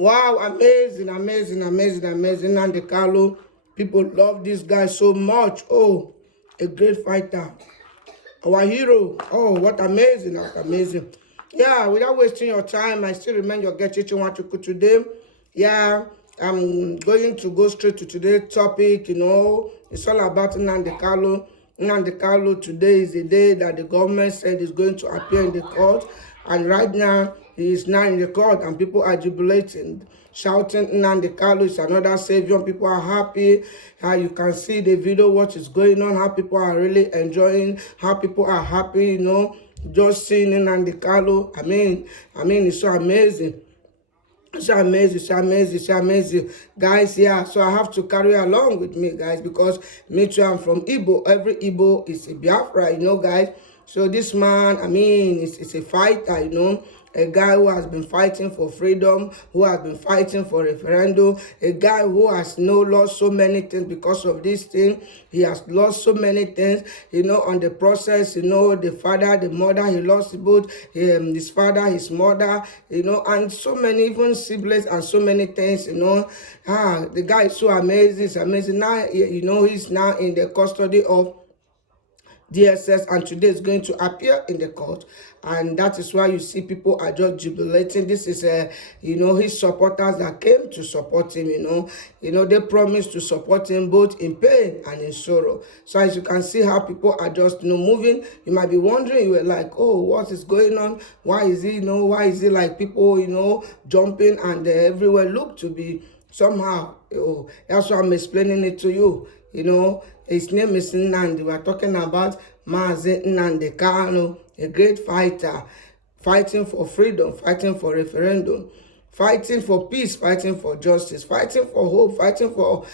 Wow, amazing, amazing, amazing, amazing. Nnamdi Kanu, people love this guy so much. Oh, a great fighter. Our hero. Oh, what amazing, what amazing. Yeah, without wasting your time, I still remain your get teaching what you could today. Yeah, I'm going to go straight to today's topic. It's all about Nnamdi Kanu. Nnamdi Kanu, today is the day that the government said is going to appear in the court. And right now, he is now in the court and people are jubilating, shouting Nnamdi Kanu is another savior. People are happy. How you can see the video, what is going on, how people are really enjoying, how people are happy, just seeing Nnamdi Kanu. I mean, it's so amazing. So amazing, so amazing, so amazing, guys. Yeah, so I have to carry along with me, guys, because me too, I'm from Igbo. Every Igbo is a Biafra, guys. So this man, I mean, it's a fighter, a guy who has been fighting for freedom, who has been fighting for referendum, a guy who has lost so many things because of this thing. He has lost so many things, on the process, the father, the mother, he lost both his father, his mother, and so many even siblings and so many things, the guy is so amazing, it's amazing. Now, he's now in the custody of DSS, and today is going to appear in the court, and that is why you see people are just jubilating. This is his supporters that came to support him. They promised to support him both in pain and in sorrow. So as you can see how people are just moving. You might be wondering, you were like, oh, what is going on? Why is he like people jumping and everywhere look to be somehow? That's why I'm explaining it to you. His name is Nnamdi. We're talking about Mazi Nnamdi Kanu, a great fighter, fighting for freedom, fighting for referendum, fighting for peace, fighting for justice, fighting for hope, fighting for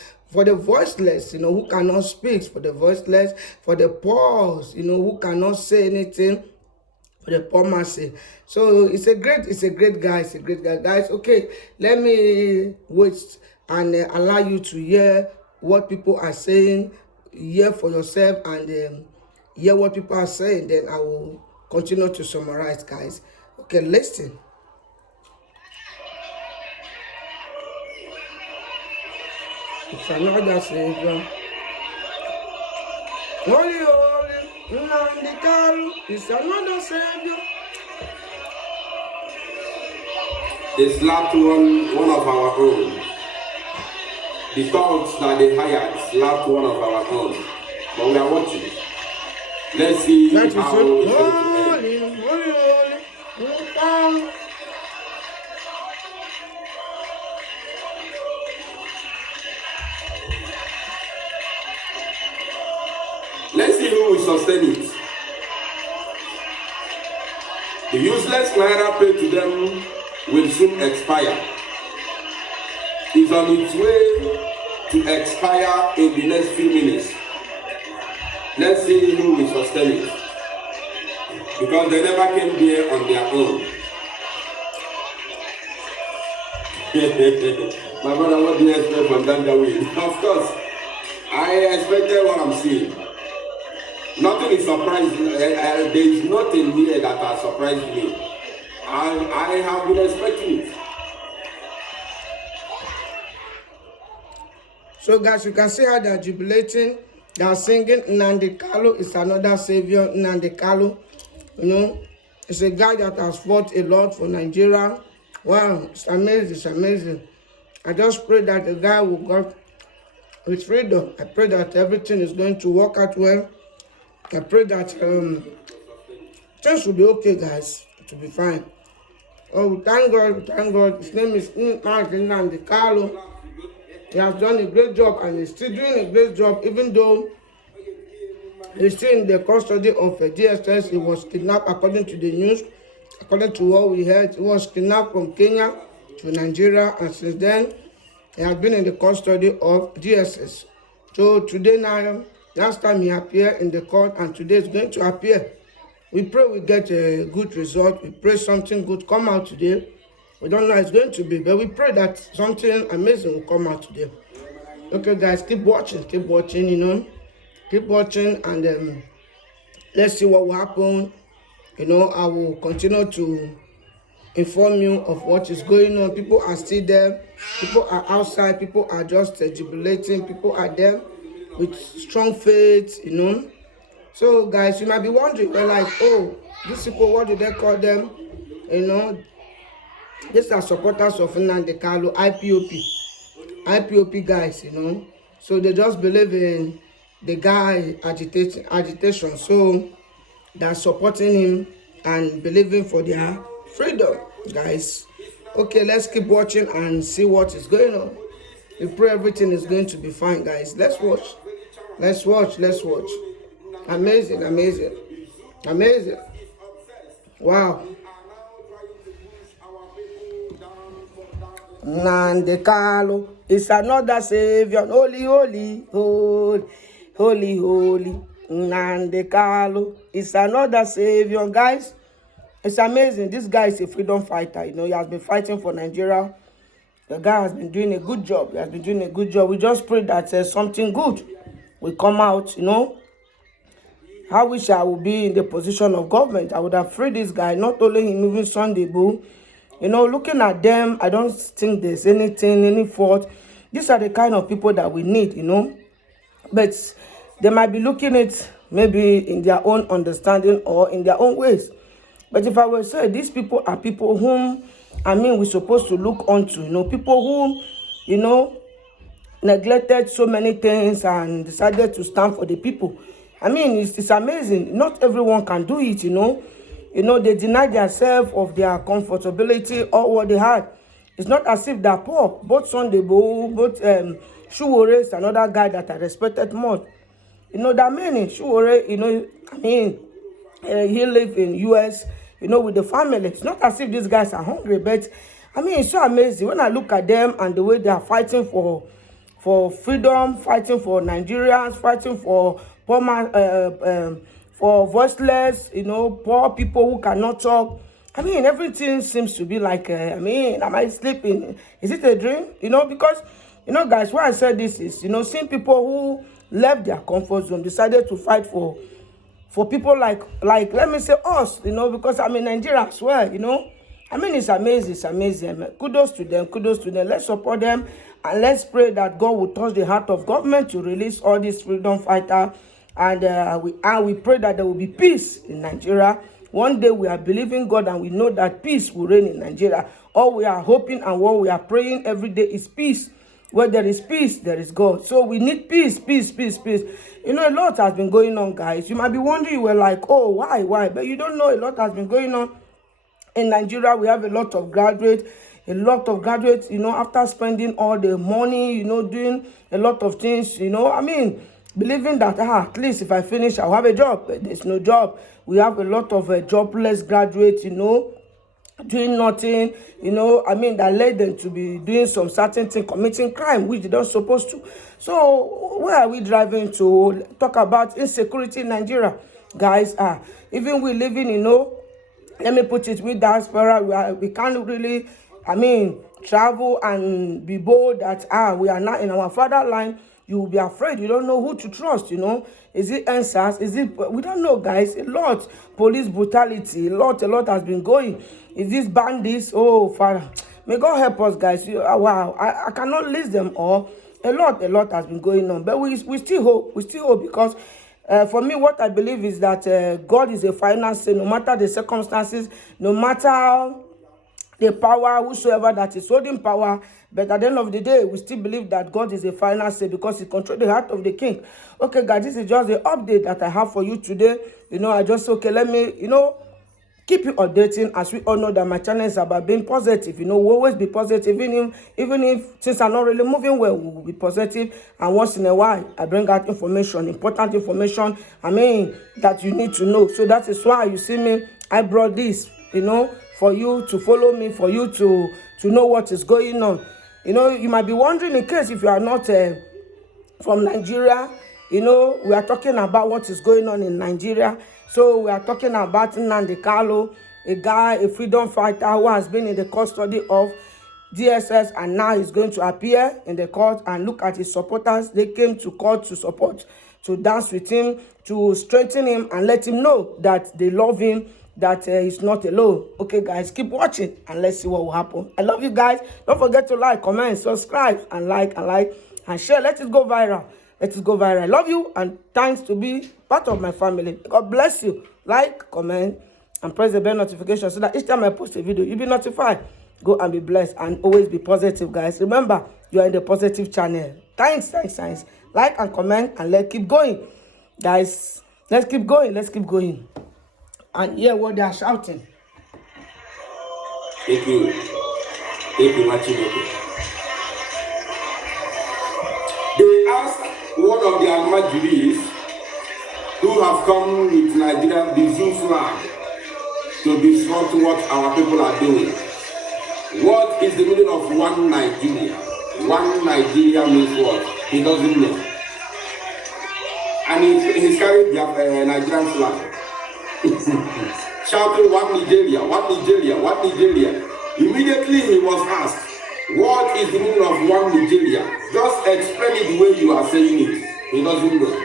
the voiceless, who cannot speak, for the voiceless, for the poor, who cannot say anything, for the poor mercy. So it's a great guy, guys. Okay, let me wait and allow you to hear what people are saying, hear for yourself, and hear what people are saying. Then I will continue to summarize, guys. Okay, listen. It's another savior. Holy, holy, Nnamdi Kanu is another savior. They slapped one of our own. The thugs that they hired slapped one of our own. But we are watching. Let's see how it's going to end. Holy. Let's see who will sustain it. The useless naira paid to them will soon expire. It's on its way to expire in the next few minutes. Let's see who will sustain it. Because they never came here on their own. My brother, what do you expect from Dandawin? Of course, I expected what I'm seeing. Nothing is surprising. There is nothing here that has surprised me. I have been expecting it. So guys, you can see how they are jubilating. They are singing Nnamdi Kanu is another savior. Nnamdi Kanu, it's a guy that has fought a lot for Nigeria. Wow, it's amazing, it's amazing. I just pray that the guy will get his freedom. I pray that everything is going to work out well. I pray that things will be okay, guys. It will be fine. Oh, thank God, thank God. His name is Nnamdi Kanu. He has done a great job and he's still doing a great job, even though he's still in the custody of DSS. He was kidnapped, according to the news. According to what we heard, he was kidnapped from Kenya to Nigeria, and since then, he has been in the custody of DSS. So today now, last time he appeared in the court, and today is going to appear. We pray we get a good result. We pray something good come out today. We don't know how it's going to be, but we pray that something amazing will come out today. Okay, guys, keep watching, keep watching, and let's see what will happen. I will continue to inform you of what is going on. People are still there. People are outside. People are just jubilating. People are there with strong faith, So, guys, you might be wondering, they're like, oh, these people, what do they call them? These are supporters of Nnamdi Kanu, IPOP guys, So they just believe in the guy agitation. So they're supporting him and believing for their freedom, guys. Okay, let's keep watching and see what is going on. We pray everything is going to be fine, guys. Let's watch. Amazing. Wow. Nnamdi Kanu is another savior. Holy. Nnamdi Kanu is another savior, guys. It's amazing. This guy is a freedom fighter. He has been fighting for Nigeria. The guy has been doing a good job. We just pray that something good will come out, I wish I would be in the position of government. I would have freed this guy, not only him, even Sunday Boo. Looking at them, I don't think there's any fault. These are the kind of people that we need, But they might be looking at it maybe in their own understanding or in their own ways. But if I were to say, these people are people whom, we're supposed to look onto, people who, neglected so many things and decided to stand for the people. It's amazing. Not everyone can do it, They deny themselves of their comfortability or what they had. It's not as if they're poor. Both Sunday Boo, both Shuwore is another guy that I respected more. There are many. Shuwore, he live in US, with the family. It's not as if these guys are hungry, but it's so amazing when I look at them and the way they are fighting for freedom, fighting for Nigerians, fighting for poor man, for voiceless, poor people who cannot talk. Everything seems to be like, am I sleeping? Is it a dream? Because, guys, why I said this is, seeing people who left their comfort zone, decided to fight for people like let me say us, because I'm in Nigeria as well, it's amazing. Kudos to them. Let's support them and let's pray that God will touch the heart of government to release all these freedom fighters. And we pray that there will be peace in Nigeria. One day we are believing God and we know that peace will reign in Nigeria. All we are hoping and what we are praying every day is peace. Where there is peace, there is God. So we need peace. A lot has been going on, guys. You might be wondering, you were like, oh, why? But you don't know a lot has been going on. In Nigeria, we have a lot of graduates, after spending all the money, doing a lot of things, believing that at least if I finish, I'll have a job. But there's no job. We have a lot of jobless graduates, doing nothing, that led them to be doing some certain thing, committing crime, which they don't supposed to. So where are we driving to? Talk about insecurity in Nigeria. Guys, even we living, let me put it with diaspora, we can't really, travel and be bold that, we are not in our fatherland. You will be afraid. You don't know who to trust, Is it answers? We don't know, guys. A lot. Police brutality. A lot has been going. Is this bandits? Oh, Father. May God help us, guys. Wow. I cannot list them all. A lot has been going on. But we still hope. Because for me, what I believe is that God is a final say. No matter the circumstances, no matter the power, whosoever that is holding power. But at the end of the day, we still believe that God is a final say because he controls the heart of the king. Okay, guys, this is just the update that I have for you today. Let me, keep you updating, as we all know that my channel is about being positive. We'll always be positive. Even if things are not really moving well, we will be positive. And once in a while, I bring out information, important information, that you need to know. So that is why you see me, I brought this, for you to follow me, for you to know what is going on. You might be wondering, in case if you are not from Nigeria, we are talking about what is going on in Nigeria. So we are talking about Nnamdi Kanu, a freedom fighter who has been in the custody of DSS and now is going to appear in the court. And look at his supporters. They came to court to support, to dance with him, to strengthen him and let him know that they love him, that he's not alone. Okay, guys, keep watching and let's see what will happen. I love you guys. Don't forget to like, comment, subscribe, and like and share. Let it go viral. Let it go viral. I love you and thanks to be part of my family. God bless you. Like, comment, and press the bell notification so that each time I post a video, you'll be notified. Go and be blessed and always be positive, guys. Remember, you are in the positive channel. Thanks. Like and comment and let's keep going. Guys, let's keep going. And hear what they are shouting. Thank you, Machineke. They asked one of the Almajiris who have come with Nigeria, the Zoo flag, to disrupt what our people are doing. What is the meaning of one Nigeria? One Nigeria means what? He doesn't know. And he's carrying the Nigerian flag. Shouting, one Nigeria, one Nigeria, one Nigeria. Immediately he was asked, what is the meaning of one Nigeria? Just explain it the way you are saying it. He doesn't know.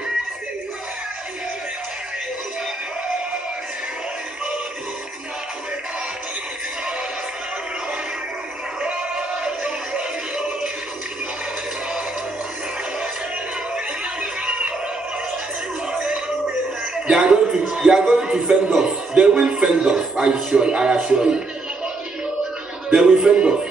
They are going to fend off. They will fend off, I assure you. They will fend off.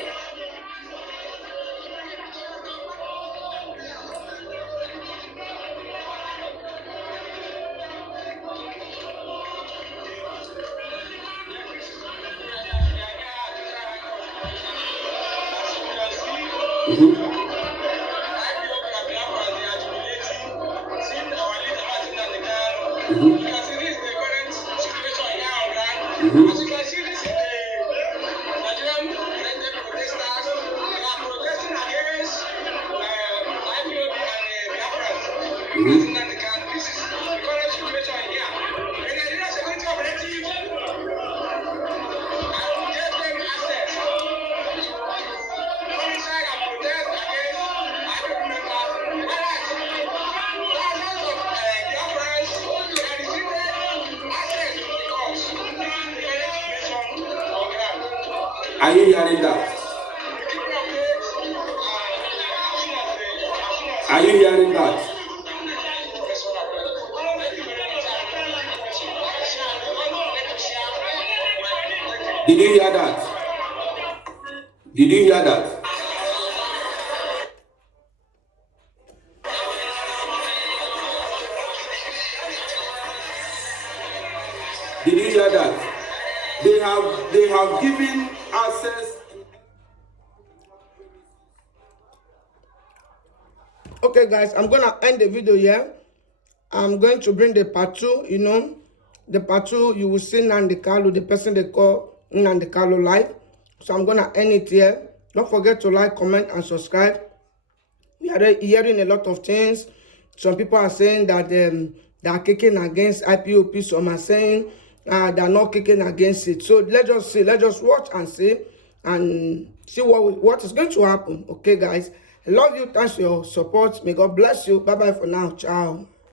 As you can see, this is the current situation here on ground. As you can see, this is the Nigerian elected protesters. They are protesting against IPOB and Biafrans. This is the current situation here. The Nigerian Security Operative gave them access to come inside and protest against IPOB members. Whereas thousands of Biafrans are you hearing that? Are you hearing that? Did you hear that? Did you hear that? Did you hear that? They have given access. Okay, guys, I'm gonna end the video here. I'm going to bring the part 2. You know, the part 2 you will see Nnamdi Kanu, the person they call Nnamdi Kanu live. So I'm gonna end it here. Don't forget to like, comment, and subscribe. We are hearing a lot of things. Some people are saying that they are kicking against IPOB. Some are saying they are not kicking against it. So let's just see. Let's just watch and see what is going to happen. Okay, guys. I love you. Thanks for your support. May God bless you. Bye-bye for now. Ciao.